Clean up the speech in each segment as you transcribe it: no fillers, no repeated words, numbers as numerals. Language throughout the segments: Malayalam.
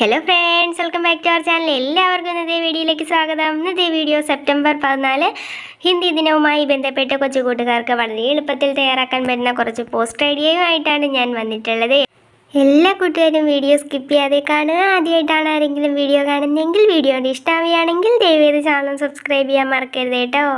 Hello friends, welcome back to our channel. എല്ലാവർക്കും ഇന്നത്തെ വീഡിയോയിലേക്ക് സ്വാഗതം. ഇന്നത്തെ വീഡിയോ സെപ്റ്റംബർ 14 ഹിന്ദി ദിനവുമായി ബന്ധപ്പെട്ട് കൊച്ചു കൂട്ടുകാർക്ക് വളരെ എളുപ്പത്തിൽ തയ്യാറാക്കാൻ പറ്റുന്ന കുറച്ച് പോസ്റ്റ് ഐഡിയയുമായിട്ടാണ് ഞാൻ വന്നിട്ടുള്ളത്. എല്ലാ കൂട്ടുകാരും വീഡിയോ സ്കിപ്പ് ചെയ്യാതെ കാണുക. ആദ്യമായിട്ടാണ് ആരെങ്കിലും വീഡിയോ കാണുന്നതെങ്കിൽ വീഡിയോ ഇഷ്ടമാവുകയാണെങ്കിൽ ദയവേത് ചാനൽ സബ്സ്ക്രൈബ് ചെയ്യാൻ മറക്കരുത് കേട്ടോ.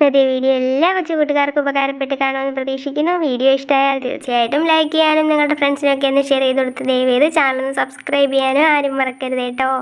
ഇന്നത്തെ വീഡിയോ എല്ലാ കൊച്ചു കൂട്ടുകാർക്കും ഉപകാരപ്പെട്ട് കാണുമെന്ന് പ്രതീക്ഷിക്കുന്നു. വീഡിയോ ഇഷ്ടമായാൽ തീർച്ചയായിട്ടും ലൈക്ക് ചെയ്യാനും നിങ്ങളുടെ ഫ്രണ്ട്സിനൊക്കെ ഒന്ന് ഷെയർ ചെയ്ത് കൊടുത്ത് ദയവേത് ചാനൽ സബ്സ്ക്രൈബ് ചെയ്യാനും ആരും മറക്കരുത് കേട്ടോ.